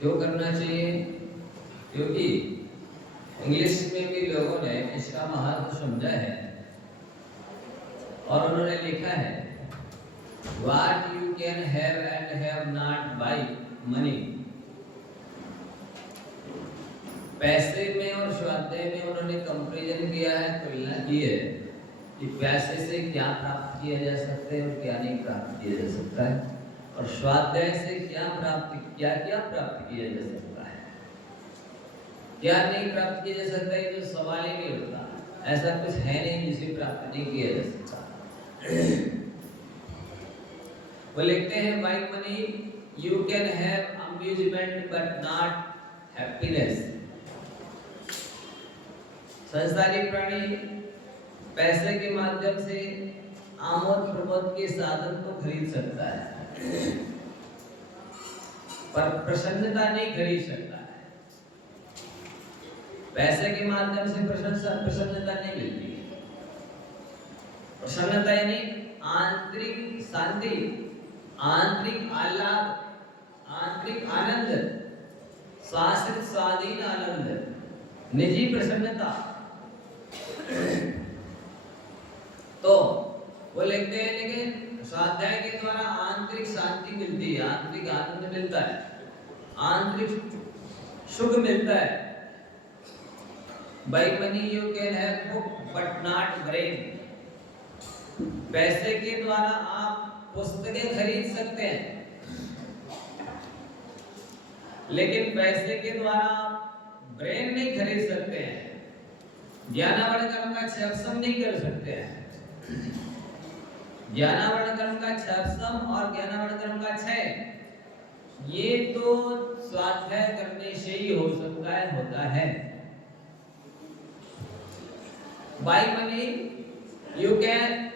क्यों करना चाहिए? क्योंकि इंग्लिश में भी लोगों ने इसका महत्व समझा है और उन्होंने लिखा है What you can have and have not by money। पैसे में और स्वाध्याय में उन्होंने कंपैरिजन किया है, तुलना की है कि प्यासे से क्या प्राप्त किया जा सकता है और क्या नहीं प्राप्त किया जा सकता है, और स्वाध्याय से क्या क्या प्राप्त किया जा सकता है, क्या नहीं प्राप्त किया जा सकता है, ये तो सवाल ही नहीं उठता। ऐसा कुछ है नहीं जिसे प्राप्त नहीं किया जा सकता। वो लिखते हैं by money you can have amusement but not happiness. संसारी प्राणी पैसे के माध्यम से आमोद प्रमोद के साधन को खरीद सकता है, पर प्रसन्नता नहीं खरीद सकता है। पैसे के माध्यम से प्रसन्नता नहीं मिलती है। प्रसन्नता यानी आंतरिक शांति, आंतरिक आह्लाद, आंतरिक आनंद, शाश्वत स्वाधीन आनंद, निजी प्रसन्नता। तो वो लिखते हैं लेकिन स्वाध्याय के द्वारा आंतरिक शांति मिलती है, आंतरिक आनंद मिलता है, आंतरिक सुख मिलता है। By money you can have book but not brain. पैसे के द्वारा आप पुस्तकें खरीद सकते हैं, लेकिन पैसे के द्वारा आप ब्रेन नहीं खरीद सकते हैं, ज्ञानावरण कर्म का क्षयपसम नहीं कर सकते हैं। ज्ञानावरण कर्म का क्षयपसम और ज्ञानावरण कर्म का क्षय ये तो स्वाध्याय करने से ही हो सकता है, होता है। By money you can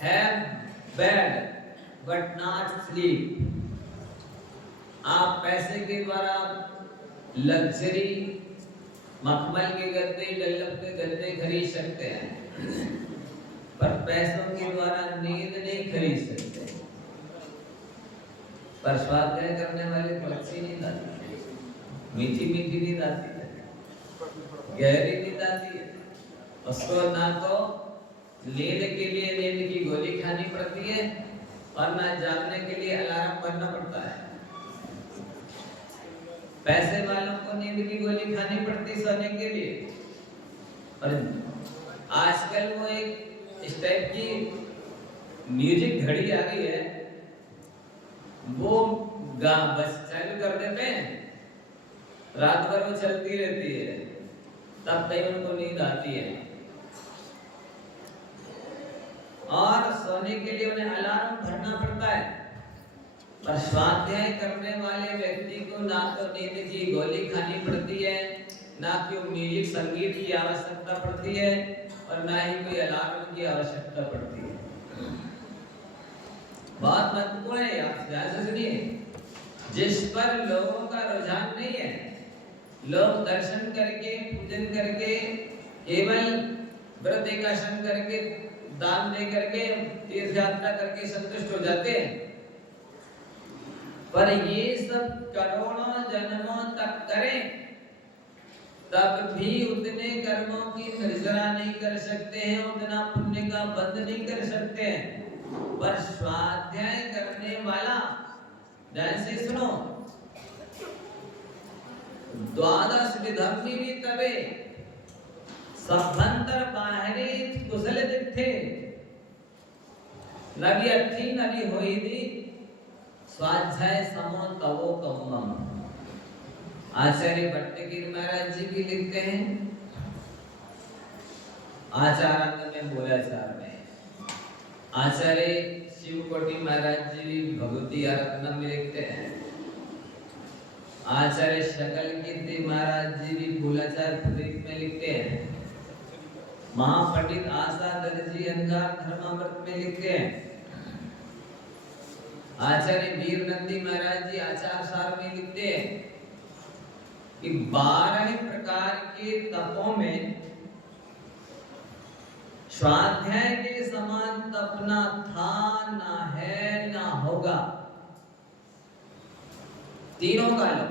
have bed but not sleep. आप पैसे के द्वारा लग्जरी मखमल के गद्दे, डल्लप के गद्दे खरीद सकते हैं, पर पैसों के द्वारा नींद नहीं खरीद सकते। पर स्वाध्याय करने वाले को अच्छी नींद आती है, मीठी मीठी नींद आती है, गहरी नींद आती है। उसको ना तो नींद के लिए नींद की गोली खानी पड़ती है और ना जागने के लिए अलार्म भरना पड़ता है। पैसे वालों को नींद की गोली खानी पड़ती सोने के लिए, और आजकल वो एक इस टाइप की म्यूजिक घड़ी आ गई है, वो बस चालू कर देते हैं, रात भर वो चलती रहती है, तब कहीं उनको नींद आती है। और सोने के लिए उन्हें अलार्म भरना पड़ता है। पर स्वाध्याय करने वाले व्यक्ति को ना तो नींद की गोली खानी पड़ती है, ना कि म्यूजिक संगीत की आवश्यकता पड़ती है, और ना ही कोई अलार्म की आवश्यकता पड़ती है। बहुत महत्वपूर्ण है, आप ध्यान से सुनिए। जिस पर लोगों का रुझान नहीं है, लोग दर्शन करके, पूजन करके, केवल व्रत एकादशी करके, दान दे करके, तीर्थ यात्रा करके संतुष्ट हो जाते हैं, पर ये सब करोड़ों जन्मों तक करें तब भी उतने कर्मों की निर्जरा नहीं कर सकते हैं, उतना पुण्य का बंध नहीं कर सकते हैं। पर स्वाध्याय करने वाला, ध्यान से सुनो, द्वादश विधम्नि भी तबे सभंतर बाहरी कुशल दिथे नबी अथी नबी होई दी स्वाध्याय समो तवो कम्मम। आचार्य भट्टगिर महाराज जी भी लिखते हैं आचारांत में मूलाचार में। आचार्य शिवकोटि महाराज जी भगवती आराधना में लिखते हैं। आचार्य शकल कीर्ति महाराज जी भी मूलाचार प्रदीप में लिखते हैं। महापंडित आशा दर्जी अंगार धर्मामृत में लिखते हैं। आचार्य वीर नंदी महाराज जी आचार सार में लिखते हैं कि 12 प्रकार के तपों में स्वाध्याय के समान तप ना था, ना है, ना होगा। तीनों का लो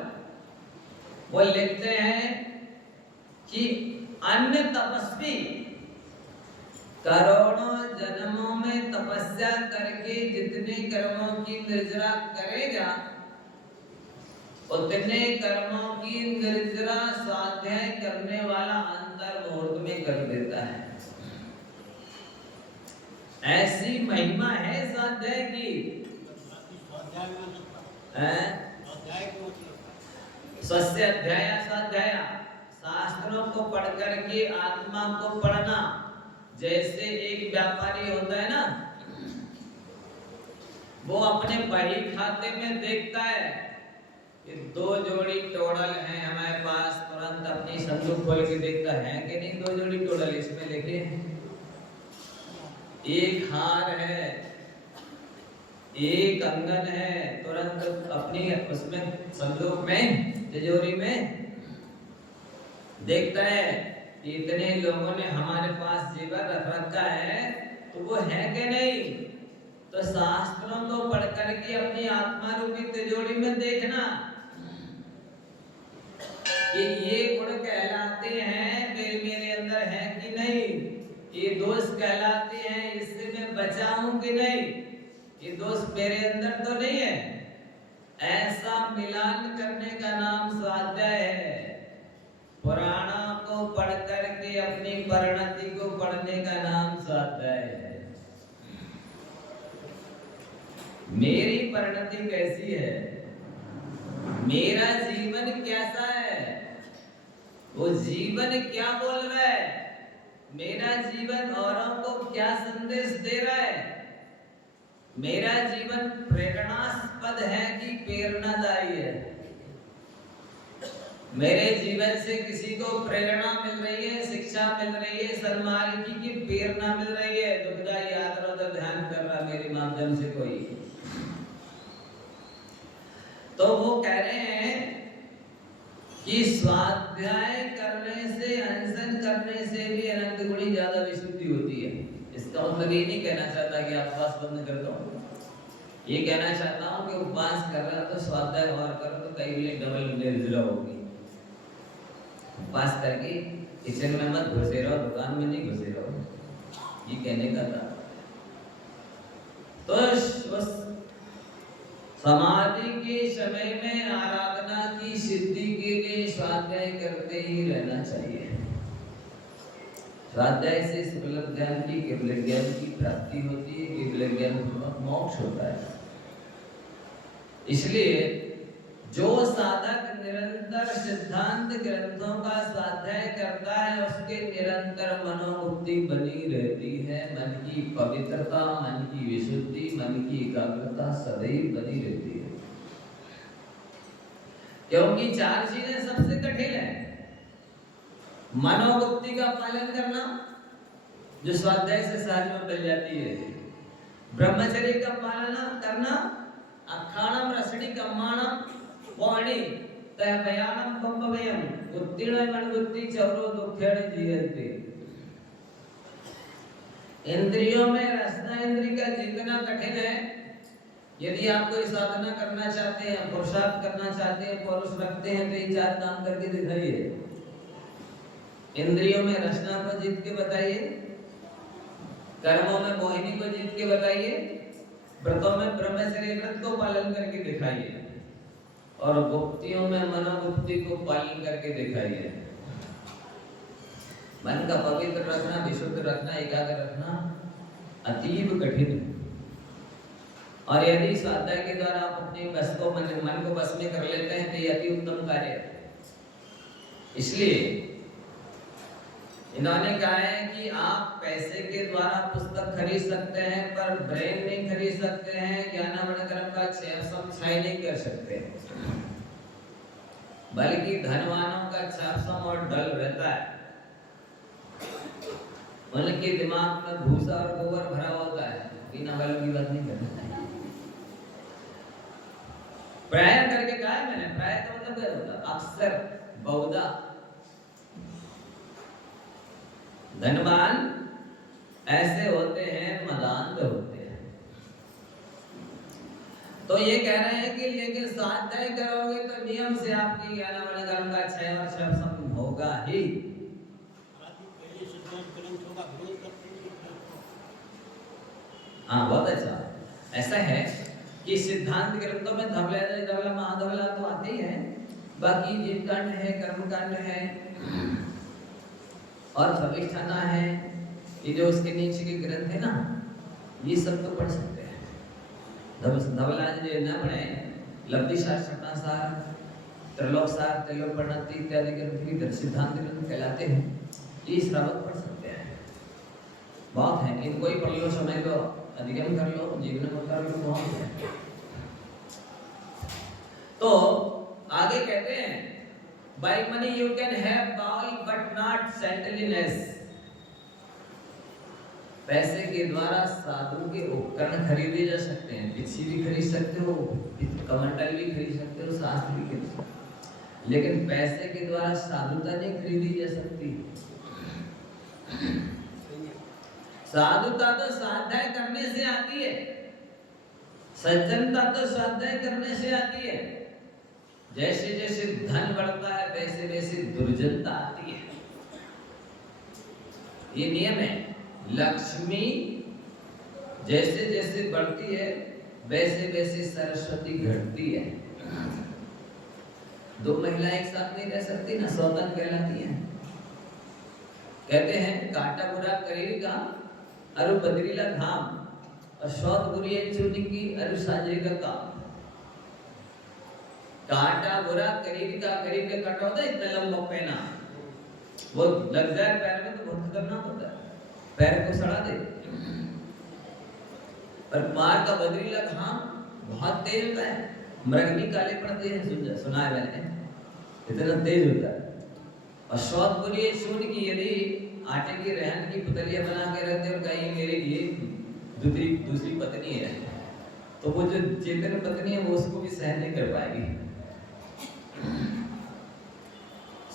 वो लिखते हैं कि अन्य तपस्वी करोड़ों जन्मों में तपस्या करके जितने कर्मों की निर्जरा करेगा, उतने कर्मों की निर्जरा स्वाध्याय करने वाला अंतर मुहूर्त में कर देता है। ऐसी महिमा है स्वाध्याय की। स्वस्य अध्याय स्वाध्याय, शास्त्रों को पढ़ करके आत्मा को पढ़ना। जैसे एक व्यापारी होता है ना, वो अपने बही खाते में देखता है कि 2 जोड़ी टोडल हैं हमारे पास, तुरंत अपनी संदूक खोल के देखता है कि नहीं 2 जोड़ी टोडल इसमें लिखे हैं, एक हार है, एक कंगन है, तुरंत अपनी उसमें संदूक में तिजोरी में देखता है कि इतने लोगों ने हमारे पास जेवर रख रखा है, तो वो है कि नहीं। तो शास्त्रों को पढ़ करके अपनी आत्मा रूपी तिजोरी में देखना कि ये गुण कहलाते हैं मेरे अंदर है कि नहीं, ये दोष कहलाते हैं इससे मैं बचा हूं कि नहीं, ये दोष मेरे अंदर तो नहीं है। ऐसा मिलान करने का नाम स्वाध्याय है। पुराणों को पढ़ करके अपनी परिणति को पढ़ने का नाम स्वाध्याय है। मेरी परिणति कैसी है, मेरा जीवन कैसा है, वो जीवन क्या बोल रहा है, मेरा जीवन औरों को क्या संदेश दे रहा है, मेरा जीवन प्रेरणास्पद है कि प्रेरणादायी है। मेरे जीवन से किसी को प्रेरणा मिल रही है, शिक्षा मिल रही है, सन्मार्ग की प्रेरणा मिल रही है, दुखदायी यात्रा का ध्यान कर रहा मेरे माध्यम से कोई, तो वो कह रहे हैं कि स्वाध्याय करने से, अनशन करने से भी अनंत गुणी ज्यादा विशुद्धि होती है। इसका मतलब ये नहीं कहना चाहता कि आप उपवास बंद कर दो, ये कहना चाहता हूँ कि उपवास कर रहा तो स्वाध्याय और करो तो कई भी डबल निर्जरा होगी। उपवास करके किचन में मत घुसे रहो, दुकान में नहीं घुसे रहो, ये कहने का था। तो समाधि के समय में आराधना की सिद्धि के लिए स्वाध्याय करते ही रहना चाहिए। स्वाध्याय से सुलभ ज्ञान की, केवल ज्ञान की प्राप्ति होती है, केवल ज्ञान पूर्वक मोक्ष होता है। इसलिए जो साधक निरंतर सिद्धांत ग्रंथों का स्वाध्याय करता है, उसके निरंतर मनोमुक्ति बनी रहती है। मन की पवित्रता, मन की विशुद्धि, मन की एकाग्रता सदैव बनी रहती है। क्योंकि 4 चीजें सबसे कठिन है। मनोमुक्ति का पालन करना, जो स्वाध्याय से सहज में मिल जाती है। ब्रह्मचर्य का पालन करना, अखाणम रसणी कम्माणम वाणी तयभयानम पंपवयम उत्तीर्ण मनोवृत्ति चौरो दुखेड़ जीयते। इंद्रियों में रसना इंद्रिय का जीतना कठिन है। यदि आप कोई साधना करना चाहते हैं, पुरुषार्थ करना चाहते हैं, पौरुष रखते हैं, तो ये 4 काम करके दिखाइए। इंद्रियों में रसना को जीत के बताइए, कर्मों में मोहिनी को जीत के बताइए, व्रतों में ब्रह्मचर्य व्रत को पालन करके दिखाइए, और गुप्तियों में मनोगुप्ति को पालन करके दिखाइए। मन का पवित्र रखना, विशुद्ध रखना, एकाग्र रखना अतीव कठिन है। और यदि स्वाध्याय के द्वारा आप अपने बस को, मन को बस में कर लेते हैं, तो ये अति उत्तम कार्य है। इसलिए इन्होंने कहा है कि आप पैसे के द्वारा पुस्तक खरीद सकते हैं, पर ब्रेन नहीं खरीद सकते हैं, ज्ञानामृत कर्म का क्षय नहीं कर सकते, बल्कि धनवानों का क्षय और डल रहता है। उनके दिमाग में भूसा और गोबर भरा होता है, बिना वालों की बात नहीं करना चाहिए। प्राय करके कहा है मैंने, प्राय का मतलब क्या होता है? अक्सर, बहुधा। धनवान ऐसे होते हैं, मदांध होते हैं। तो ये कह रहे हैं कि लेकिन स्वाध्याय करोगे तो नियम से आपकी ज्ञानामृत कर्म का क्षय और क्षय होगा ही। हाँ, बहुत अच्छा। ऐसा है कि सिद्धांत ग्रंथों में धवला महाधवला तो आते ही है, बाकी जीव कांड है, कर्म कांड है और सविष्ठाना है, ये जो उसके नीचे के ग्रंथ है ना, ये सब तो पढ़ सकते हैं। धवलाज जो न पढ़े लब्धिसार, छटासार, त्रैलोकसार, त्रैलोक्यपरिणति इत्यादि ग्रंथ सिद्धांत ग्रंथ कहलाते हैं, ये श्रावक पढ़ सकते हैं। बहुत है, इनको ही पढ़ लो, समय को अधिगम कर लो, जीवन में उतार लो, बहुत है। तो आगे कहते हैं by money you can have all but not saintliness। पैसे के द्वारा साधु के उपकरण खरीदे जा सकते हैं, पिछी भी खरीद सकते हो, कमंडल भी खरीद सकते हो, शास्त्र भी खरीद सकते हो, लेकिन पैसे के द्वारा साधुता नहीं खरीदी जा सकती। साधुता तो स्वाध्याय करने से आती है, सज्जनता तो स्वाध्याय करने से आती है। जैसे जैसे धन बढ़ता है वैसे वैसे दुर्जनता आती है, ये नियम है। लक्ष्मी जैसे जैसे बढ़ती है वैसे वैसे सरस्वती घटती है। दो महिला एक साथ नहीं रह सकती ना, सौतन कहलाती है। कहते हैं काटा बुरा करीर का अरु बदरीला धाम और शौत बुरी चूनी की अरु साजरे का काम। काटा बुरा करीब का कटा होता है, इतना लंबा पहना, वो लग जाए पैर में तो बहुत खतरनाक होता है, पैर को सड़ा दे। पर मार का बदरीला घाम बहुत तेज होता है, मृग भी काले पड़ते हैं, सुना है मैंने, इतना तेज होता है। और शौत बुरी शून्य की, यदि आटे की रहन की पुतलियां बना के रखते और कहीं मेरे लिए दूसरी पत्नी है, तो वो जो चेतन पत्नी है वो उसको भी सहन नहीं कर पाएगी।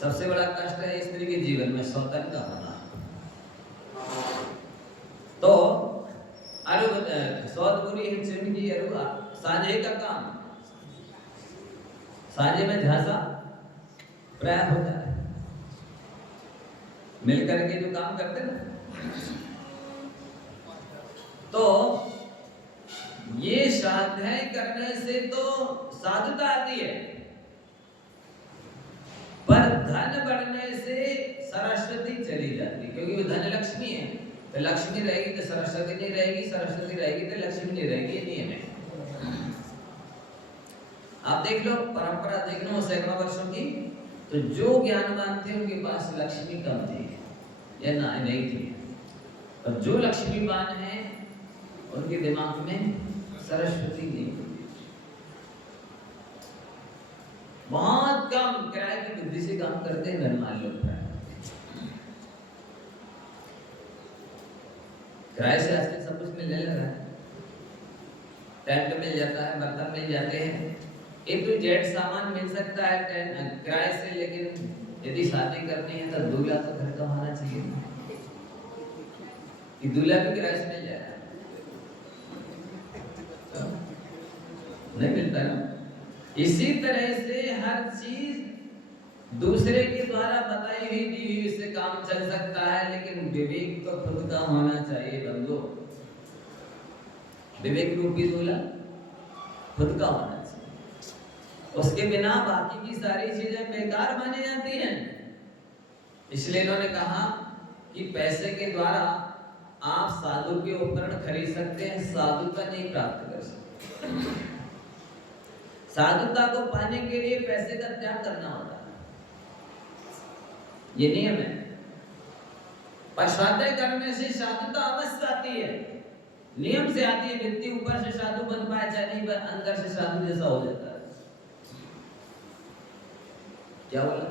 सबसे बड़ा कष्ट है स्त्री के जीवन में सौतन का होना। तो अरु सौत बुरी है चुन की अरु साझे का काम, साझे में झांसा प्राय होता है, मिल करके जो काम करते ना। तो ये स्वाध्याय करने से तो साधुता आती है, पर धन बढ़ने से सरस्वती चली जाती, क्योंकि वो धन लक्ष्मी है। तो लक्ष्मी रहेगी तो सरस्वती नहीं रहेगी, सरस्वती रहेगी तो लक्ष्मी नहीं रहेगी, ये नियम है। आप देख लो, परंपरा देख लो सैकड़ों वर्षों की, तो जो ज्ञानवान थे उनके पास लक्ष्मी कम थी या ना नहीं थी, और जो लक्ष्मीवान है उनके दिमाग में सरस्वती नहीं थी। बहुत कम किराए की बुद्धि से काम करते हैं धनवान लोग। किराए से आजकल सब कुछ मिलने लगा है, टेंट मिल जाता है, बर्तन मिल जाते हैं, A to Z सामान मिल सकता है किराए से। लेकिन यदि शादी करनी है तो दूल्हा तो घर का होना चाहिए कि दूल्हा भी किराए से मिल जाए, नहीं मिलता ना। इसी तरह से हर चीज दूसरे के द्वारा बताई हुई दी हुई से काम चल सकता है, लेकिन विवेक तो खुद का होना चाहिए बंधु। विवेक रूपी दूल्हा खुद का होना चाहिए, उसके बिना बाकी की सारी चीजें बेकार मानी जाती हैं। इसलिए इन्होंने कहा कि पैसे के द्वारा आप साधु के उपकरण खरीद सकते हैं, साधुता नहीं प्राप्त कर सकते। साधुता को पाने के लिए पैसे का त्याग करना होता है, ये नियम है। पर स्वाध्याय करने से साधुता अवश्य आती है, नियम से आती है। व्यक्ति ऊपर से साधु बन पाए चाहे नहीं, पर अंदर से साधु जैसा हो जाता है। क्या बोला?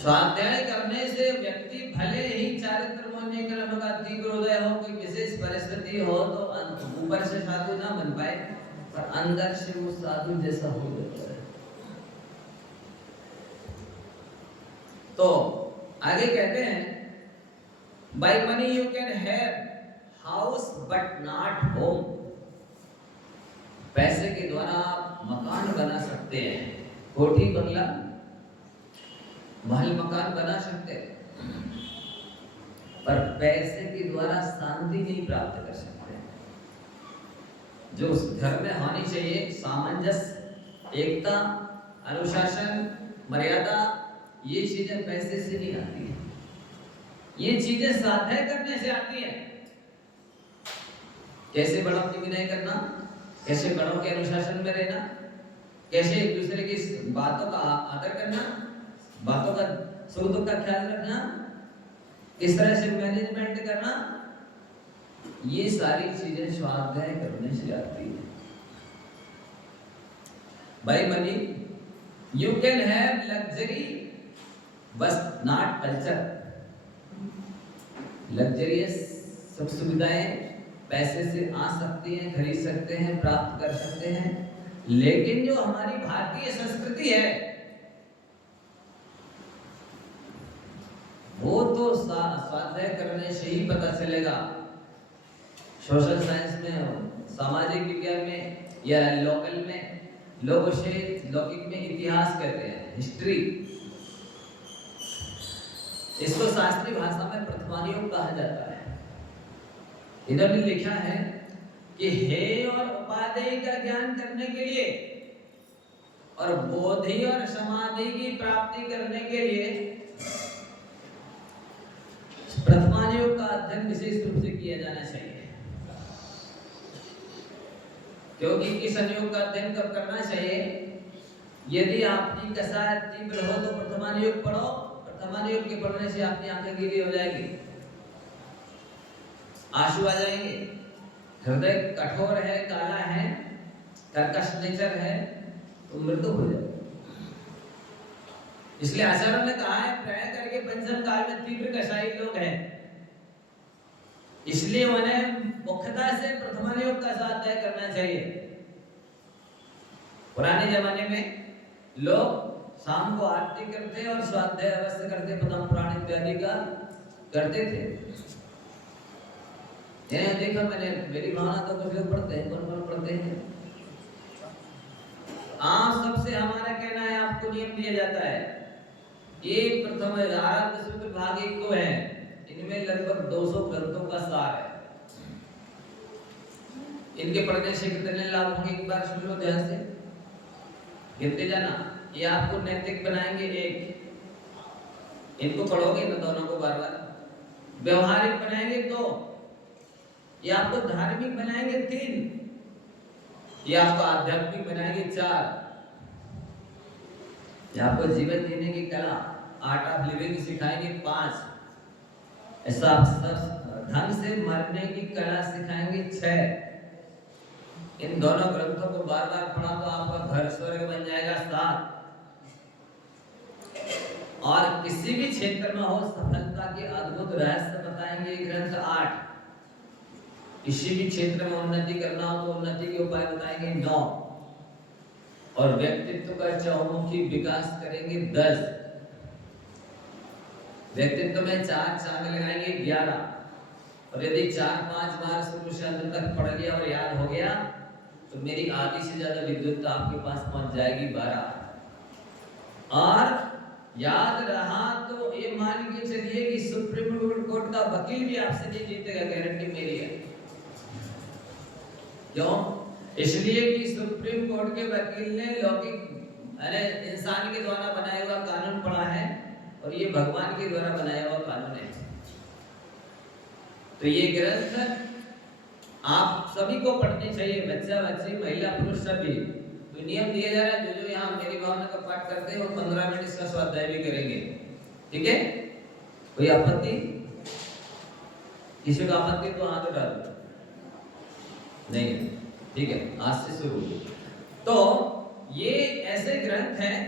स्वाध्याय करने से व्यक्ति भले ही चारित्र मोन्य कर्म का तीव्र उदय हो, कोई विशेष परिस्थिति हो, तो ऊपर से साधु ना बन पाए, पर अंदर से वो साधु जैसा हो जाता है। तो आगे कहते हैं, by money you can have house but not home। पैसे के द्वारा आप मकान बना सकते हैं, कोठी बंगला महल मकान बना सकते हैं, पर पैसे के द्वारा शांति नहीं प्राप्त कर सकते। जो उस घर में होनी चाहिए सामंजस्य, एकता, अनुशासन, मर्यादा, ये चीजें पैसे से नहीं आती है, ये चीजें स्वाध्याय करने से आती है। कैसे बड़ों की विनय करना, कैसे बड़ों के अनुशासन में रहना, कैसे एक दूसरे की बातों का आदर करना, बातों का सुख दुख का ख्याल रखना, किस तरह से मैनेजमेंट करना, ये सारी चीजें स्वाध्याय करने से आती है। भाई money, you can have luxury but not culture. Luxurious सब सुविधाएं पैसे से आ सकती हैं, खरीद सकते हैं, प्राप्त कर सकते हैं, लेकिन जो हमारी भारतीय संस्कृति है वो तो स्वाध्याय करने से ही पता चलेगा। सोशल साइंस में, सामाजिक विज्ञान में या लोकल में लोग उसे लौकिक में इतिहास कहते हैं, हिस्ट्री। इसको शास्त्रीय भाषा में प्रथमानुयोग कहा जाता है। इन्होंने लिखा है कि हेय और उपादेय का ज्ञान करने के लिए और बोधि और समाधि की प्राप्ति करने के लिए प्रथमानुयोग का अध्ययन विशेष रूप से किया जाना चाहिए। क्योंकि इस अनुयोग का अध्ययन कब करना चाहिए? यदि आपकी कसायत तीव्र हो तो प्रथमानुयोग पढ़ो। प्रथमानुयोग के पढ़ने से आपकी आंखें गीली हो जाएगी, आंसू आ जाएंगे, हृदय कठोर है, काला है, कर्कश नेचर है, तो मृत्यु हो जाएगी। इसलिए आचार्यों ने कहा है प्रयाग करके पंचम काल में तीव्र कसाई लोग हैं, इसलिए उन्हें मुख्यतः से प्रथमानुयोग का स्वाध्याय करना चाहिए। पुराने जमाने में लोग शाम को आरती करते और स्वाध्याय अवश्य करते, पद्म पुराण इत्यादि का करते थे। यह देखा मैंने, मेरी भावना तो कुछ लोग पढ़ते हैं, कौन पढ़ते हैं? आप सबसे हमारा कहना है, आपको नियम दिया जाता है, एक प्रथम आराध्य सूत्र भाग 1 को है, इनमें लगभग 200 ग्रंथों का सार है। इनके पढ़ने से कितने लाभ होंगे एक बार सुन लो ध्यान से, गिनते जाना। ये आपको नैतिक बनाएंगे 1, इनको पढ़ोगे ना दोनों को बार बार। व्यवहारिक बनाएंगे 2, ये आपको धार्मिक बनाएंगे 3, ये आपको आध्यात्मिक बनाएंगे 4, ये आपको जीवन जीने की कला, आर्ट ऑफ लिविंग सिखाएंगे 5, ऐसा ढंग से मरने की कला सिखाएंगे 6। इन दोनों ग्रंथों को बार बार पढ़ा तो आपका घर स्वर्ग बन जाएगा 7। और किसी भी क्षेत्र में हो सफलता के अद्भुत रहस्य बताएंगे ग्रंथ 8। किसी भी क्षेत्र में उन्नति करना हो तो उन्नति के उपाय बताएंगे 9। और व्यक्तित्व का चौमुखी विकास करेंगे 10। व्यक्तित्व में 4 चांद लगाएंगे 11। और यदि 4-5 बार शुरू से अंत तक पढ़ लिया और याद हो गया तो मेरी आधी से ज्यादा विद्युत आपके पास पहुंच जाएगी 12। और याद रहा तो ये मान के चलिए कि सुप्रीम कोर्ट का वकील भी आपसे नहीं जीतेगा, गारंटी मेरी है। क्यों? इसलिए कि सुप्रीम कोर्ट के वकील ने लौकिक इंसान के द्वारा बनाया हुआ कानून पढ़ा है और ये भगवान के द्वारा बनाया हुआ कानून है। तो ये ग्रंथ आप सभी को पढ़ने चाहिए, बच्चा बच्ची महिला पुरुष सभी। तो नियम दिया जा रहा है, जो यहाँ मेरी भावना का पाठ करते हैं वो 15 मिनट इसका स्वाध्याय भी करेंगे, ठीक है? कोई आपत्ति? किसी को आपत्ति तो हाथ उठा दो। नहीं, ठीक है, आज से शुरू। तो ये ऐसे ग्रंथ हैं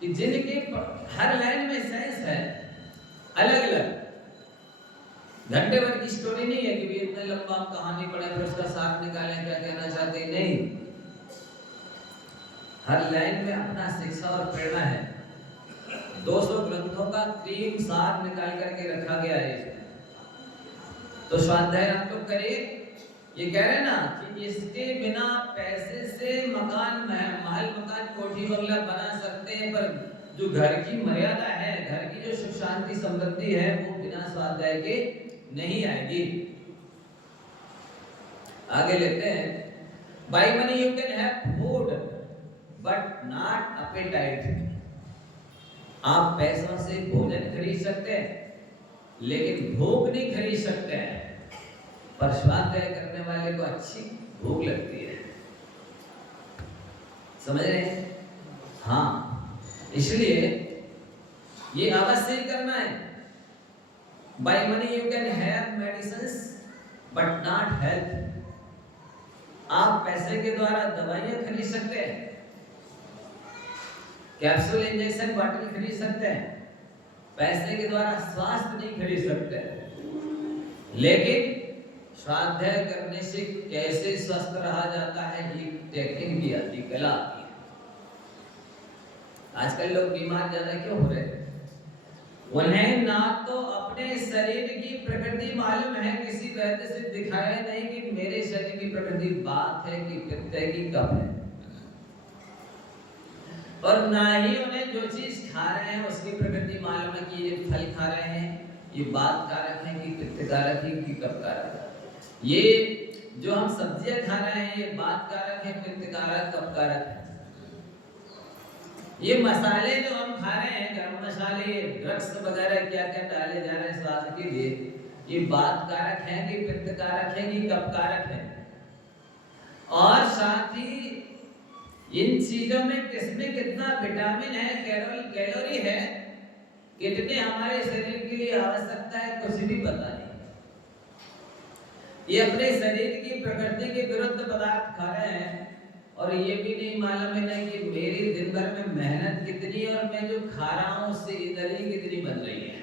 कि जिनके हर लाइन में सेंस है अलग अलग। घंटे भर की स्टोरी नहीं है कि इतने लंबा कहानी पढ़े फिर उसका सार निकालें, क्या कहना चाहते हैं, नहीं। हर लाइन में अपना शिक्षा और प्रेरणा है। 200 ग्रंथों का क्रीम सार निकाल करके रखा गया है इसमें। तो स्वाध्याय आप लोग करिए। ये कह रहे ना कि इसके बिना पैसे से मकान, महल मकान, कोठी बंगला बना सकते हैं, पर जो घर की मर्यादा है, घर की जो सुख शांति समृद्धि है, वो बिना स्वाध्याय के नहीं आएगी। आगे लेते हैं। By money you can have food but not appetite. आप पैसों से भोजन खरीद सकते हैं लेकिन भूख नहीं खरीद सकते हैं। पर स्वाध्याय करने करने वाले को अच्छी भूख लगती है, समझ रहे हैं? हाँ, इसलिए ये अवश्य ही करना है। By money you can have medicines but not health. आप पैसे के द्वारा दवाइयां खरीद सकते हैं, कैप्सूल इंजेक्शन बॉटल खरीद सकते हैं, पैसे के द्वारा स्वास्थ्य नहीं खरीद सकते। लेकिन स्वाध्याय करने से कैसे स्वस्थ रहा जाता है, ये टेक्निक भी आती, कला आती है। आजकल लोग बीमार ज्यादा क्यों हो रहे हैं? उन्हें ना तो अपने शरीर की प्रकृति मालूम है, किसी वैद्य से दिखाया नहीं कि मेरे शरीर की प्रकृति बात है कि पित्त है कि कफ है, और ना ही उन्हें जो चीज खा रहे हैं उसकी प्रकृति मालूम है कि ये फल खा रहे हैं, ये बात कारक है कि पित्त कारक है कि कफ कारक है। ये जो हम सब्जियां खा रहे हैं ये बात कारक है, पित्त कारक, कफ कारक है। ये मसाले जो हम खा रहे हैं, गरम मसाले, ड्रग्स वगैरह क्या क्या डाले जा रहे हैं स्वास्थ्य के लिए, ये बात कारक है कि पित्त कारक है कि कफ कारक है। और साथ ही इन चीजों में किसमें कितना विटामिन है, कैलोरी है, कितने हमारे शरीर के लिए आवश्यकता है, कुछ भी पता नहीं। ये अपने शरीर की प्रकृति के विरुद्ध पदार्थ खा रहे हैं, और ये भी नहीं मालूम है ना कि मेरी दिन भर में मेहनत कितनी और मैं जो खा रहा हूं उससे इधर ही कितनी बन रही है।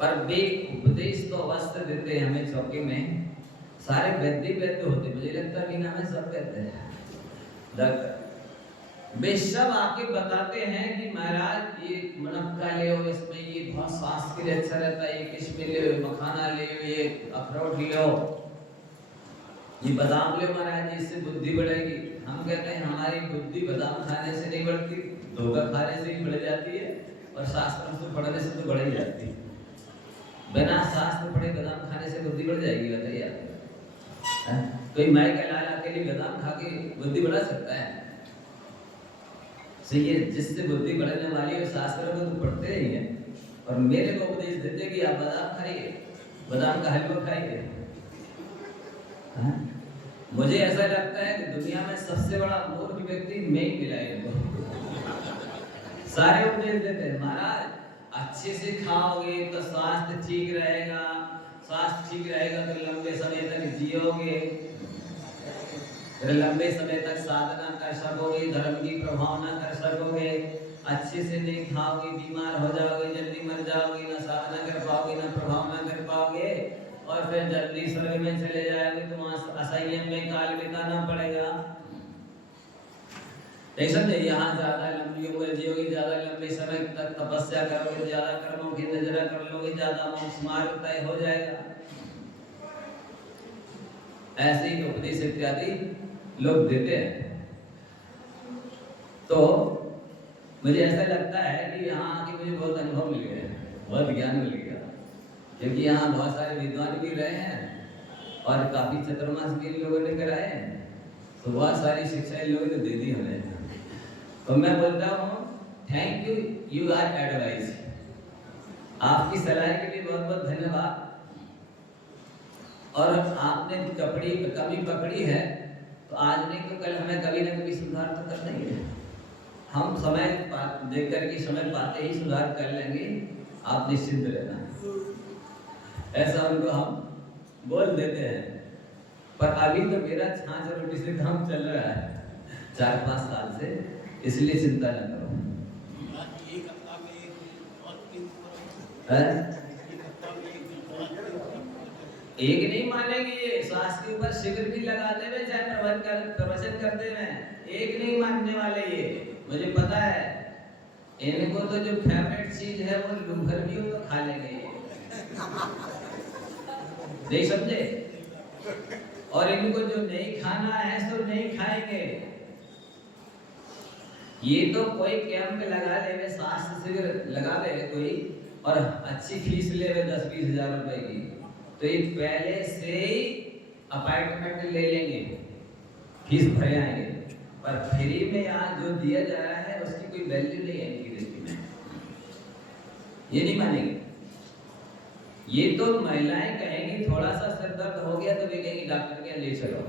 पर वे उपदेश तो अवश्य देते हैं हमें चौके में। सारे वैद्य होते, मुझे लगता है बिना में सब कहते हैं डॉक्टर, वे सब आके बताते हैं कि महाराज ये मुनक्का ले, इसमें ये बहुत स्वास्थ्य के लिए अच्छा रहता है, ये किशमिश ले, मखाना ले, ये अखरोट ले, ये बादाम ले महाराज, इससे बुद्धि बढ़ेगी। हम कहते हैं हमारी बुद्धि बादाम खाने से नहीं बढ़ती, धोखा खाने से ही बढ़ जाती है, और शास्त्रों से पढ़ने से तो बढ़ ही जाती है। बिना शास्त्र पढ़े बादाम खाने से बुद्धि बढ़ जाएगी? बताइए आप। कोई माई का लाल अकेले बादाम खा के बुद्धि बढ़ा सकता है? सही है, जिससे बुद्धि बढ़ने वाली है शास्त्रों को तो पढ़ते ही हैं, और मेरे को उपदेश देते कि आप बादाम खाइए, बादाम का हलवा खाइए। मुझे ऐसा लगता है कि दुनिया में सबसे बड़ा मूर्ख व्यक्ति मैं ही मिला इनको। सारे उपदेश देते हैं महाराज अच्छे से खाओगे तो स्वास्थ्य ठीक रहेगा, स्वास्थ्य ठीक रहेगा तो लंबे समय तक जियोगे, फिर लंबे समय तक साधना कर सकोगे, धर्म की प्रभावना कर सकोगे। अच्छे से नहीं खाओगे बीमार हो जाओगे, जल्दी मर जाओगे, ना साधना कर पाओगे ना प्रभावना कर पाओगे, और फिर जल्दी स्वर्ग में चले जाओगे तो वहां असंयम में काल बिताना पड़ेगा। नहीं समझे? यहाँ ज्यादा लंबी उम्र जियोगे, ज्यादा लंबे समय तक तपस्या करोगे, ज्यादा कर्मों की नजर कर लोगे, ज्यादा मोक्ष मार्ग तय हो जाएगा। ऐसे ही उपदेश इत्यादि लोग देते हैं। तो मुझे ऐसा लगता है कि यहाँ आके मुझे बहुत अनुभव मिल गया, बहुत ज्ञान मिल गया, क्योंकि यहाँ बहुत सारे विद्वान भी रहे हैं और काफी चतुर्मास भी लोगों ने कराए हैं, तो बहुत सारी शिक्षाएं लोगों ने दे दी हमें। तो मैं बोलता हूँ thank you, you are advice. आपकी सलाह के लिए बहुत बहुत धन्यवाद। और आपने कमी पकड़ी है तो आज नहीं तो कल हमें कभी ना कभी सुधार तो करना ही है। हम समय देख करके समय पाते ही सुधार कर लेंगे, आप निश्चिंत रहना। ऐसा उनको हम बोल देते हैं। पर अभी तो मेरा छाछ रोटी से काम चल रहा है 4-5 साल से, इसलिए चिंता न करो। एक नहीं मानेगी ये, श्वास के ऊपर शिविर भी लगाते हुए चाहे प्रवचन करते हुए, एक नहीं मानने वाले ये, मुझे पता है। इनको तो जो फेवरेट चीज है वो लूफर भी हो तो खा लेंगे ये, नहीं समझे? और इनको जो नहीं खाना है तो नहीं खाएंगे। ये तो कोई कैंप लगा ले, स्वास्थ्य शिविर लगा दे कोई, और अच्छी फीस ले 10-20 हजार रुपए की, तो ये पहले से ही अपॉइंटमेंट ले लेंगे, फीस भर आएंगे। पर फ्री में यहाँ जो दिया जा रहा है उसकी कोई वैल्यू नहीं है इनकी दृष्टि में, ये नहीं मानेंगे। ये तो महिलाएं कहेंगी थोड़ा सा सिर दर्द हो गया तो वे कहेंगी डॉक्टर के यहाँ ले चलो,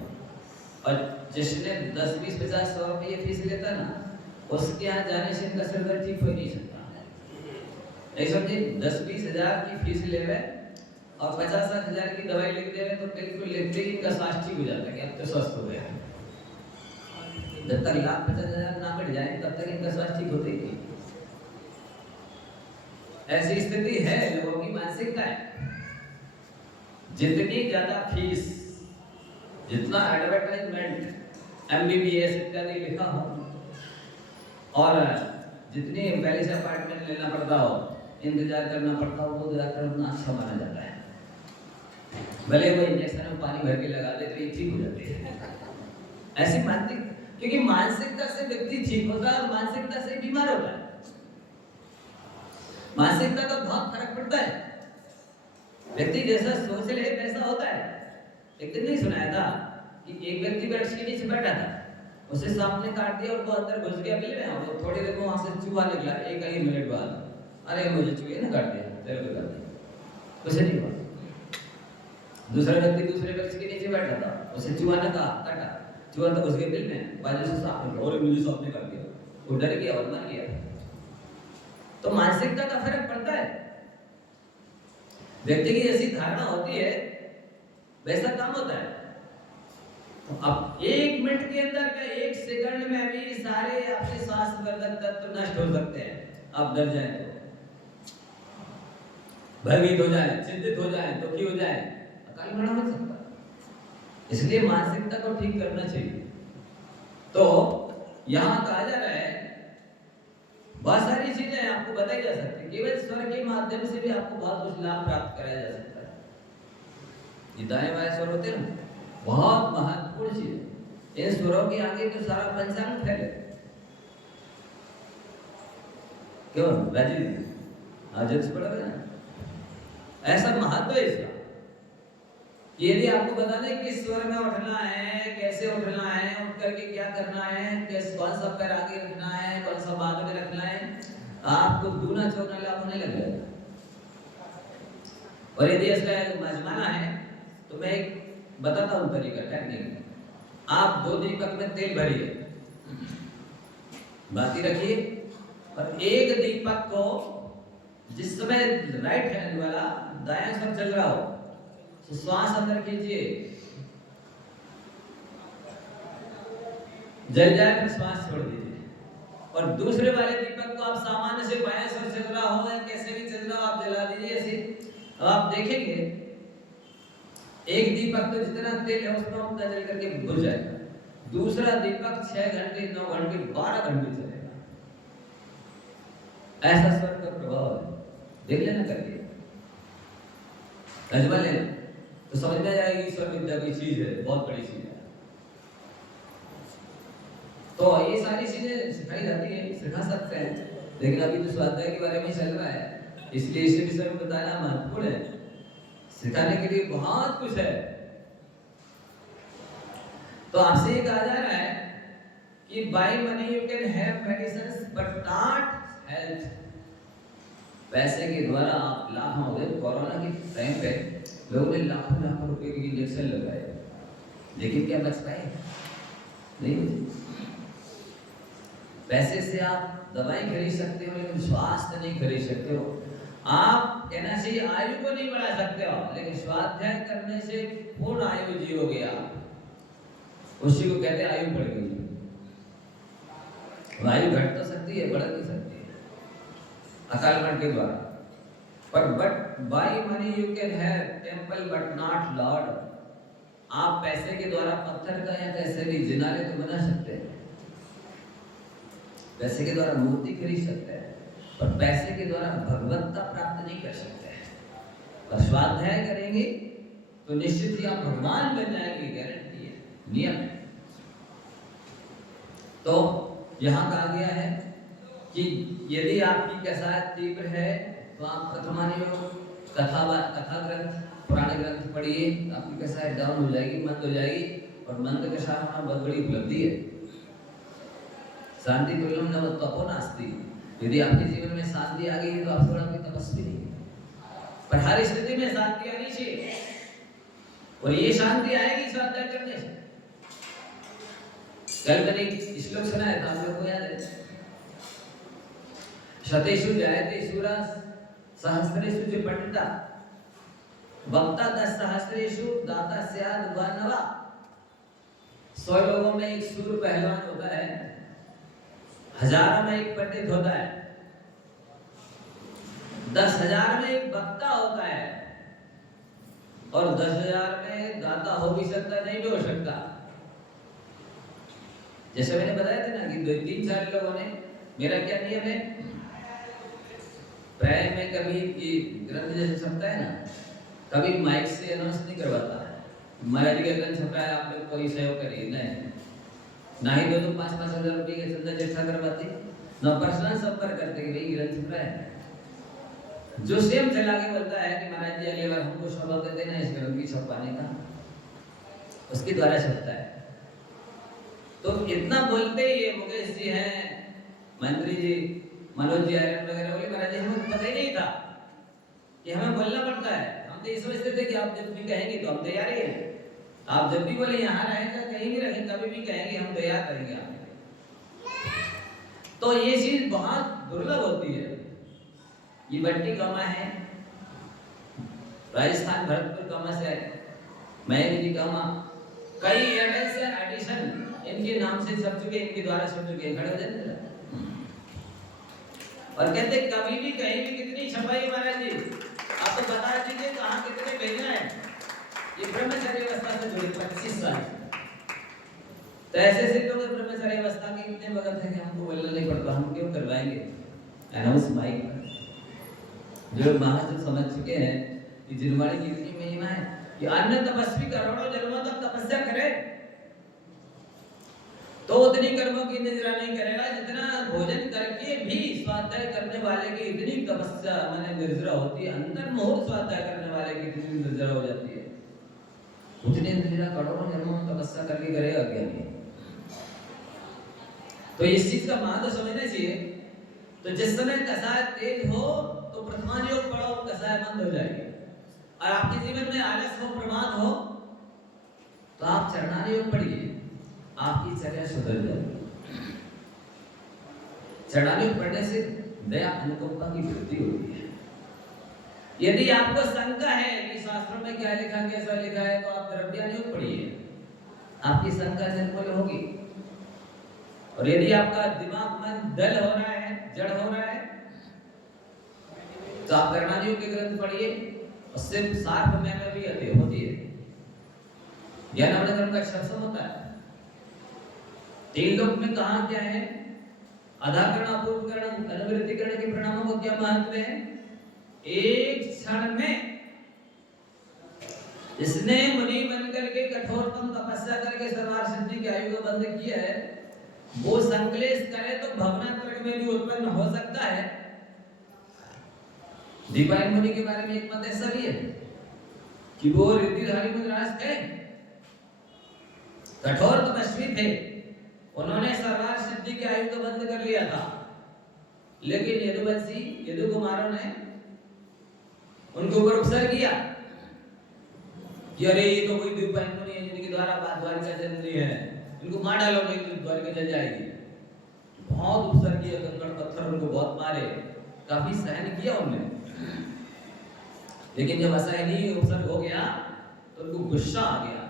और जिसने 10, 20, 50, 100 रुपये फीस लेता ना, उसके यहाँ जाने से इनका सिर दर्द ठीक हो ही नहीं सकता। नहीं समझे? 10-20 हजार की फीस ले रहे और 50-60 हजार की दवाई लिख दे रहे तो बिल्कुल लिखते ही इनका सांस ठीक हो जाता है कि अब तो स्वस्थ हो गया। जब तक 1,50,000 ना मिट जाए तब तक इनका स्वास्थ्य ठीक होते ही नहीं। ऐसी स्थिति है, लोगों की मानसिकता है। जितनी ज्यादा फीस, जितना एडवर्टाइजमेंट MBBS इत्यादि लिखा हो, और जितनी पहले से अपार्टमेंट लेना पड़ता हो, इंतजार करना पड़ता हो, वो डॉक्टर उतना अच्छा माना जाता है। भले वो इंजेक्शन में पानी भर के लगा दे तो ये ठीक हो जाती है। ऐसी मानसिक, क्योंकि मानसिकता से व्यक्ति ठीक होता है और मानसिकता से बीमार होता है। मानसिकता का बहुत फर्क पड़ता है। व्यक्ति जैसा सोच ले वैसा होता है। एक दिन नहीं सुनाया था कि एक व्यक्ति वृक्ष के नीचे बैठा था, उसे सांप ने काट दिया और वो अंदर घुस गया बिल में, और थोड़ी देर में वहां से चूहा निकला। एक ही मिनट बाद, अरे मुझे चूहे ने काट दिया, तेरे को काट दिया, कुछ नहीं हुआ। दूसरा व्यक्ति दूसरे वृक्ष के नीचे बैठा था, उसे चूहा ने काटा, चूहा तो घुस गया बिल में, बाजू से सांप निकला, और मुझे सांप ने काट दिया, वो डर गया और मर गया। तो मानसिकता का फर्क पड़ता है। व्यक्ति की जैसी धारणा होती है वैसा काम होता है। तो अब 1 मिनट के अंदर का 1 सेकंड में भी सारे आपके श्वासवर्धक तत्व नष्ट हो सकते हैं। आप डर जाए तो, भयभीत हो जाए, चिंतित हो जाए, दुखी हो जाए, अकाल मरण हो सकता है। इसलिए मानसिकता को ठीक करना चाहिए। तो यहां कहा जा रहा है बहुत सारी चीजें आपको बताई जा सकती है। केवल स्वर के माध्यम से भी आपको बहुत कुछ लाभ प्राप्त कराया जा सकता है। ये दाएं बाएं स्वर होते हैं ना, बहुत महत्वपूर्ण चीज है। इन स्वरों के आगे तो सारा पंचांग फैले। क्यों राजीव आज पढ़ा ना, ऐसा महत्व है इसका। यदि आपको बता दें किस स्वर में उठना है, कैसे उठना है, उठ करके क्या करना है, कौन सा पैर आगे रखना है, कौन सा बाद में रखना है, आपको दूना चौगुना लाभ होने लग जाएगा। और यदि इसका आजमाना है तो मैं एक बताता हूँ तरीका, टेक्निक। आप 2 दीपक में तेल भरिए, बाती रखिए, और एक दीपक को जिस समय राइट हैंड वाला दायां स्वर चल रहा हो, तो श्वास अंदर खींचिए, जल जाए फिर श्वास छोड़ दीजिए। और दूसरे वाले दीपक को आप सामान्य से बाएं स्वर चल रहा हो या कैसे भी चल रहा हो, आप जला दीजिए ऐसे। अब आप देखेंगे एक दीपक तो जितना तेल है उसमें उतना जल करके बुझ जाएगा, दूसरा दीपक 6 घंटे 9 घंटे 12 घंटे चलेगा। ऐसा स्वर का प्रभाव है। देख लेना करके, अजमा लेना तो समझ में जाएगी ईश्वर विद्या कोई चीज है, बहुत बड़ी चीज है। तो ये सारी चीजें सिखाई जाती है, सिखा सकते हैं, लेकिन अभी तो स्वाध्याय के बारे में चल रहा है, इसलिए इसे विषय में बताना महत्वपूर्ण है। सिखाने के लिए बहुत कुछ है। तो आपसे ये कहा जा रहा है कि by money you can have medicines but not health. पैसे के द्वारा आप लाखों हो गए। कोरोना के टाइम पे लोगों ने लाखों लाखों रुपए के इंजेक्शन लगाए, लेकिन क्या बच पाए? नहीं। पैसे से आप दवाई खरीद सकते हो लेकिन स्वास्थ्य नहीं खरीद सकते हो। आप कहना चाहिए आयु को नहीं बढ़ा सकते हो, लेकिन स्वाध्याय करने से पूर्ण आयु जियोगे आप। उसी को कहते हैं आयु बढ़ गई। आयु घट तो सकती है, बढ़ नहीं सकती है अकाल मरण के द्वारा। पर but by money you can have temple but not Lord. आप पैसे के द्वारा पत्थर का या कैसे भी जिनारे तो बना सकते हैं, पैसे के द्वारा मूर्ति खरीद सकते हैं, पर पैसे के द्वारा भगवत्ता प्राप्त नहीं कर सकते हैं। पर स्वाध्याय करेंगे तो निश्चित ही आप भगवान बन जाएंगे, गारंटी है, नियम है। तो यहाँ कहा गया है कि यदि आपकी कसायत तीव्र है तो आप प्रथमानियोग कथा ग्रंथ पुराने ग्रंथ पढ़िए, आपकी कसायत डाउन हो जाएगी, मंद हो जाएगी। और मंद के साथ होना बहुत बड़ी उपलब्धि है। शांति तुल्यम न तपो नास्ति। यदि आपके जीवन में शांति आ गई है तो आप थोड़ा कोई तपस्वी नहीं है। पर हर स्थिति में शांति आनी चाहिए, और ये शांति आएगी स्वाध्याय करने से। कल मैंने एक श्लोक सुनाया था, आप लोग को याद है? शतेषु जायते शूरा सहस्रेषु च पंडिता वक्ता 10 सहस्रेषु दाता स्यात् द्वानवा। 100 लोगों में एक शूर पहलवान होता है, हजारों में एक पंडित होता है, 10,000 में एक वक्ता होता है, और 10,000 में दाता हो भी सकता, नहीं भी हो सकता। जैसे मैंने बताया था ना कि 2-3-4 लोगों ने, मेरा क्या नियम है, प्राय में कभी ये ग्रंथ जैसे छपता है ना, कभी माइक से अनाउंस नहीं करवाता है महाराज का ग्रंथ छपा है, आप लोग कोई सहयोग करिए, नहीं ना ही 2-5-5 हजार रुपये के चंदा इकट्ठा करवाते, ना पर्सनल संपर्क करते कि भाई ग्रंथ छपा है। जो स्वयं चला के बोलता है कि महाराज जी अगली बार हमको सौभाग्य देना इस ग्रंथ की छपवाने का, उसके द्वारा छपता है। तो इतना बोलते ही मुकेश जी हैं, मंत्री जी, मनोज जी आर्यन वगैरह बोले महाराज जी हमें पता ही नहीं था कि हमें बोलना पड़ता है। हम तो ये समझते थे कि आप जब भी कहेंगे तो हम तैयार ही हैं, आप जब भी बोले यहाँ रहेगा कहीं भी रहेंगे, कभी भी कहेंगे हम तैयार रहेंगे आपके। तो ये चीज बहुत दुर्लभ होती है। ये बट्टी गामा है, राजस्थान भरतपुर गामा से महेंद्र जी गामा, कई एडिशन इनके नाम से छप चुके, इनके द्वारा छप चुके, खड़े हो जाते और कहते कभी भी कहीं भी कितनी छपाई महाराज जी आप तो बता दीजिए कहाँ कितने भेजना है। ये ब्रह्मचर्य अवस्था से जुड़े 25 साल, तो ऐसे सिद्धों के ब्रह्मचर्य अवस्था के इतने वक्त है कि हमको बोलना नहीं पड़ता, हम क्यों करवाएंगे अनाउंस माइक पर। जो महाराज समझ चुके हैं कि जिनवाड़ी की इतनी महिमा है कि अन्य तपस्वी करोड़ों जन्मों तक तपस्या करे तो उतनी कर्मों की निगरानी करेगा जितना भोजन करके भी स्वाध्याय करने वाले की इतनी तपस्या माने निर्जरा होती है, अंदर मुहूर्त स्वाध्याय करने वाले की इतनी निर्जरा हो जाती है, उतने निर्जरा करोड़ों जन्मों तपस्या करके करेगा ज्ञानी। तो इस चीज का महत्व समझना चाहिए। तो जिस समय कसाय तेज हो तो प्रथमान योग पढ़ो, कसाय बंद हो जाएगी, और आपके जीवन में आलस हो, प्रमाद हो तो आप चरणारी योग पढ़िए, आपकी चर्या सुधर जाएगी। चरणारी योग पढ़ने से दया अनुकंपा की वृद्धि होती है। यदि आपको शंका है कि शास्त्रों में क्या लिखा कैसा लिखा है तो आप द्रव्यान योग पढ़िए, आपकी शंका निर्मूल होगी। और यदि आपका दिमाग मन दल हो रहा है, जड़ हो रहा है, तो आप कर्णानी योग के ग्रंथ पढ़िए, उससे सार्थ में भी अति होती है। ज्ञान अवगम का शब्द होता है। 3 लोक में कहा क्या है, अधाकरण अपूर्वकरण अनुवृत्तिकरण के परिणामों को क्या महत्व है। एक क्षण में इसने मुनि बनकर के कठोरतम तपस्या करके सर्वार्थ सिद्धि की आयु को बंद किया है, वो संकलेश करे तो भवनात्रक में भी उत्पन्न हो सकता है। दीपायन मुनि के बारे में एक मत ऐसा भी है कि वो रिद्धिधारी मुद्रास थे, कठोर तपस्वी थे, उन्होंने सर्वार्थ सिद्धि की आयु को बंद कर लिया था, लेकिन यदुवंशी यदु कुमारों ने उनके ऊपर उपसर किया कि अरे ये तो कोई दीपायन मुनि है जिनके द्वारा द्वारिका जल रही है, इनको मार डालो नहीं तो द्वारिका जल जाएगी। बहुत उपसर किया, कंकड़ पत्थर उनको बहुत मारे, काफी सहन किया उन्होंने, लेकिन जब असहनीय उपसर हो गया तो उनको गुस्सा आ गया।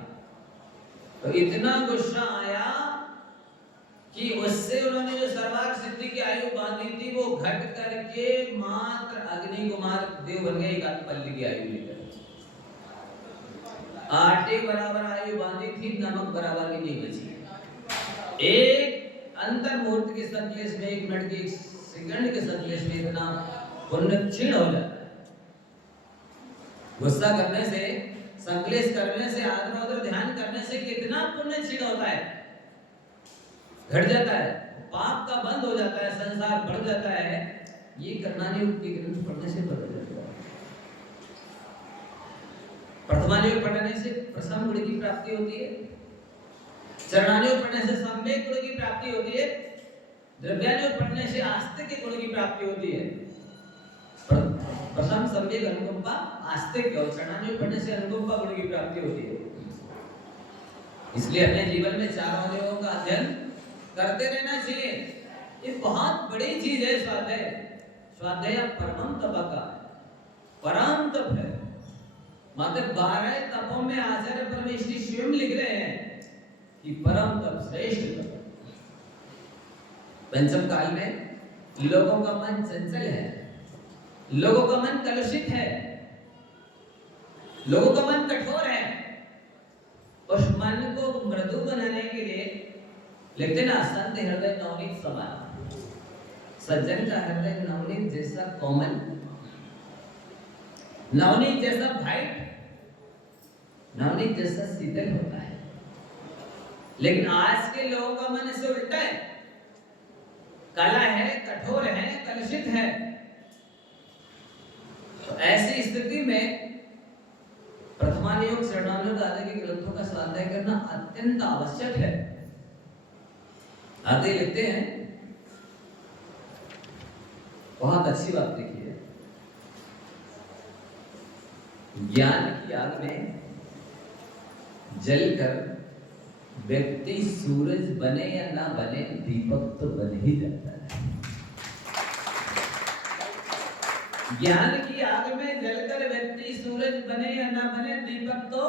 तो इतना गुस्सा आया कि उससे उन्होंने जो सर्वार्थ सिद्धि की आयु बांधी थी वो घट करके मात्र अग्नि कुमार देव बन गए, एक पल्ली की आयु लेकर। आटे बराबर आयु बांधी थी, नमक बराबर की नहीं बची। एक अंतर मुहूर्त के संकलेश में, 1 मिनट के 1 सेकंड के संकलेश में इतना पुण्य क्षीण हो जाता है। गुस्सा करने से, संकलेश करने से, आदर उधर ध्यान करने से कितना पुण्य क्षीण होता है, घट जाता है, पाप का बंद हो जाता है, संसार बढ़ जाता है। ये कर्णानी योग के ग्रंथ पढ़ने से बदल जाता है। प्रथमानी योग पढ़ने से प्रथम गुण की प्राप्ति होती है, चरणानी योग पढ़ने से सम्यक गुण की प्राप्ति होती है, द्रव्यानी योग पढ़ने से आस्तिक गुण की प्राप्ति होती है, प्रथम सम्यक अनुकंपा आस्तिक और शरणागति पढ़ने से अनुकंपा गुण की प्राप्ति होती है। इसलिए अपने जीवन में चारों अवयवों का अध्ययन करते रहना चाहिए। ये बहुत बड़ी चीज है स्वाध्याय। स्वाध्याय परम तप का परम तप है। मतलब 12 तपों में आचार्य परमेश्वरी स्वयं लिख रहे हैं कि परम तप श्रेष्ठ तप। पंचम काल में लोगों का मन चंचल है, लोगों का मन कलुषित है, लोगों का मन कठोर है। उस मन को मृदु बनाने के लिए लिखते ना, संत हृदय नवनीत समान। सज्जन का हृदय नवनीत जैसा कोमल, नवनीत जैसा वाइट, नवनीत जैसा शीतल होता है। लेकिन आज के लोगों का मन इससे उल्टा है, काला है, कठोर है, कलुषित है। तो ऐसी स्थिति में प्रथमानुयोग, शरणानुयोग आदि के ग्रंथों का स्वाध्याय करना अत्यंत आवश्यक है। आगे लिखते हैं, बहुत अच्छी बात देखिए, ज्ञान की आग में जलकर व्यक्ति सूरज बने या ना बने, दीपक तो बन ही जाता है। ज्ञान की आग में जलकर व्यक्ति सूरज बने या ना बने, दीपक तो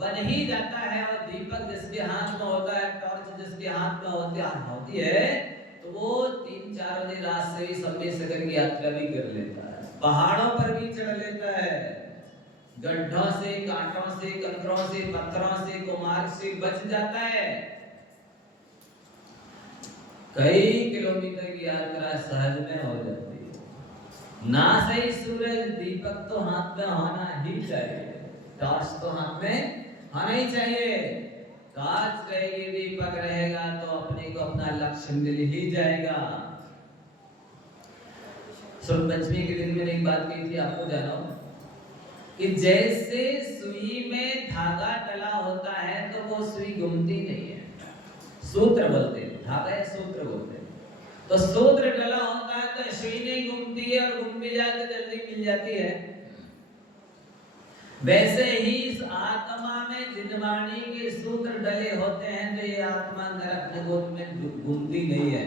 बन ही जाता है। और दीपक जिसके हाथ में होता है, टॉर्च जिसके हाथ में होती है, तो वो 3-4 बजे रात से भी समय सगर की यात्रा भी कर लेता है, पहाड़ों पर भी चढ़ लेता है, गड्ढों से, कांटों से, कंकरों से, पत्थरों से, कुमार्ग से बच जाता है। कई किलोमीटर की यात्रा सहज में हो जाती है। ना सही सूरज, दीपक तो हाथ में होना ही चाहिए, टॉर्च तो हाथ में होना ही चाहिए। टॉर्च रहेगी, दीपक रहेगा तो अपने को अपना लक्ष्य मिल ही जाएगा। शुक्ल पंचमी के दिन मैंने एक बात कही थी, आपको जानो कि जैसे सुई में धागा डला होता है तो वो सुई घूमती नहीं है, सूत्र बोलते हैं, धागा या सूत्र बोलते हैं। तो सूत्र डला होता है तो सुई नहीं घूमती है, और घूम भी जाए तो जल्दी मिल जाती है। वैसे ही इस आत्मा में जिनवाणी के सूत्र डले होते हैं तो ये आत्मा नरक नगोद में घूमती नहीं है,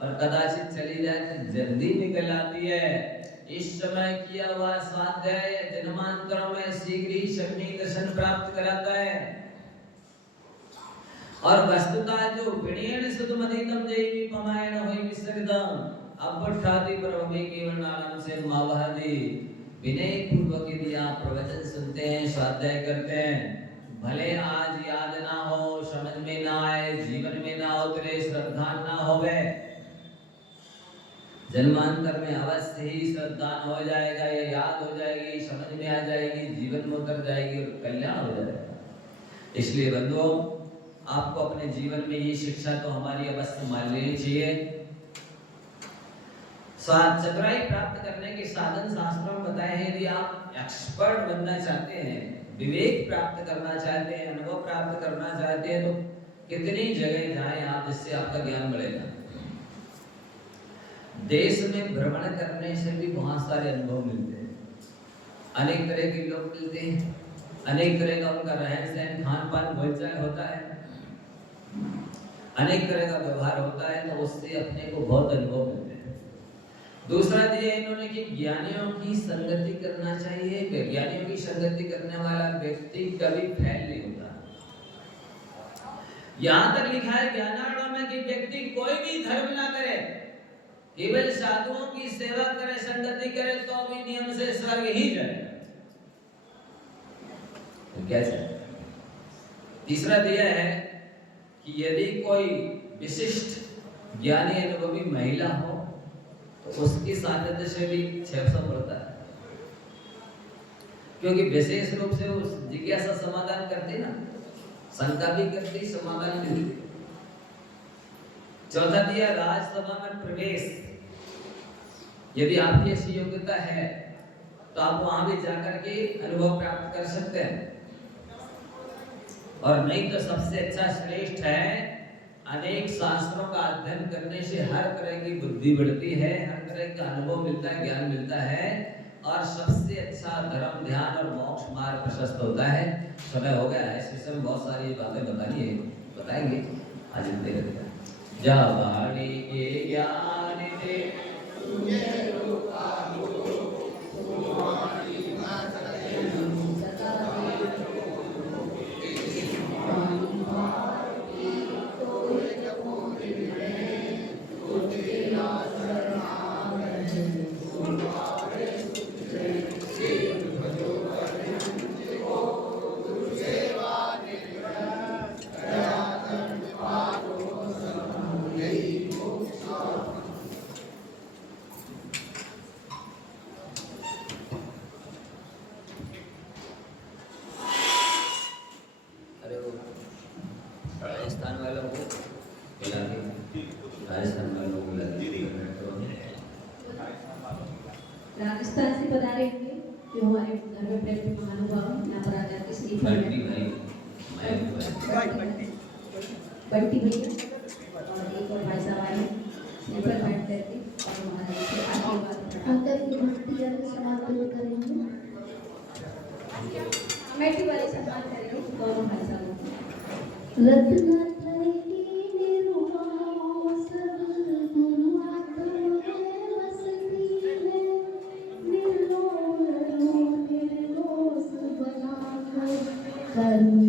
और कदाचित चली जाए तो जल्दी निकल आती है। इस समय किया हुआ स्वाध्याय जन्मांतरों में शीघ्र ही सम्यक दर्शन प्राप्त कराता है। और वस्तुतः जो विनयन सुधमदितम देवी पमायन होई विसर्गम अबठाति परमे केवल नाम से मावहदी। विनय पूर्वक यदि आप प्रवचन सुनते हैं, स्वाध्याय करते हैं, भले आज याद ना हो, समझ में ना आए, जीवन में ना उतरे, श्रद्धा ना होवे, जन्मांतर में अवश्य ही श्रद्धा हो जाएगा, ये याद हो जाएगी, समझ में आ जाएगी, जीवन में उतर जाएगी और कल्याण हो जाएगा। इसलिए बंधुओं, आपको अपने जीवन में ये शिक्षा तो हमारी अवश्य मान लेनी चाहिए। चतुराई प्राप्त करने के साधन शास्त्रों में बताए हैं। यदि आप एक्सपर्ट बनना चाहते हैं, विवेक प्राप्त करना चाहते हैं, अनुभव प्राप्त करना चाहते हैं, तो कितनी जगह जाएं आप जिससे आपका ज्ञान बढ़ेगा। देश में भ्रमण करने से भी बहुत सारे अनुभव मिलते हैं, अनेक तरह के लोग मिलते हैं, अनेक तरह का उनका रहन सहन, खान पान, बोलचाल होता है, अनेक तरह का व्यवहार होता है, तो उससे अपने को बहुत अनुभव मिलते हैं। दूसरा दिया इन्होंने कि ज्ञानियों की संगति करना चाहिए। ज्ञानियों की संगति करने वाला व्यक्ति कभी फैल नहीं होता। यहाँ तक लिखा है ज्ञानार्णव में कि व्यक्ति कोई भी धर्म ना करे, केवल साधुओं की सेवा करे, संगति करे, तो भी नियम से स्वर्ग ही जाएगा। तो कैसे? तीसरा दिया है कि यदि कोई विशिष्ट ज्ञानी अनुभवी महिला हो तो उसकी सानिध्य से भी 600 बढ़ता है, क्योंकि विशेष रूप से वो जिज्ञासा समाधान करती ना, शंका भी करती, समाधान भी देती। चौथा दिया राजसभा में प्रवेश। यदि आपकी ऐसी योग्यता है तो आप वहां भी जाकर के अनुभव प्राप्त कर सकते हैं, और नहीं तो सबसे अच्छा श्रेष्ठ है अनेक शास्त्रों का अध्ययन करने से हर तरह की बुद्धि बढ़ती है, हर तरह का अनुभव मिलता है, ज्ञान मिलता है, और सबसे अच्छा धर्म ध्यान और मोक्ष मार्ग प्रशस्त होता है। समय हो गया है, इस विषय में बहुत सारी बातें बतानी है, बताएंगे आज हम देख लेते हैं। जा वाणी के ज्ञान दे राजस्थान वालों को बुला के राजस्थान वालों को बुला राजस्थान से पधारे होंगे जो हमारे घर में प्रेम महानुभाव यहाँ पर आकर के श्री बंटी भाई बंटी भैया और एक और भाई साहब आए यहाँ पर बैठ करके और हमारे से आशीर्वाद अंदर की भक्ति और समापन करेंगे। कमेटी वाले सम्मान करेंगे दोनों भाई साहब रत्न त्रयी निरुपमो सद्गुरु आत्मा में बसती है, निर्लोभ निर्दोष बनाकर करुणा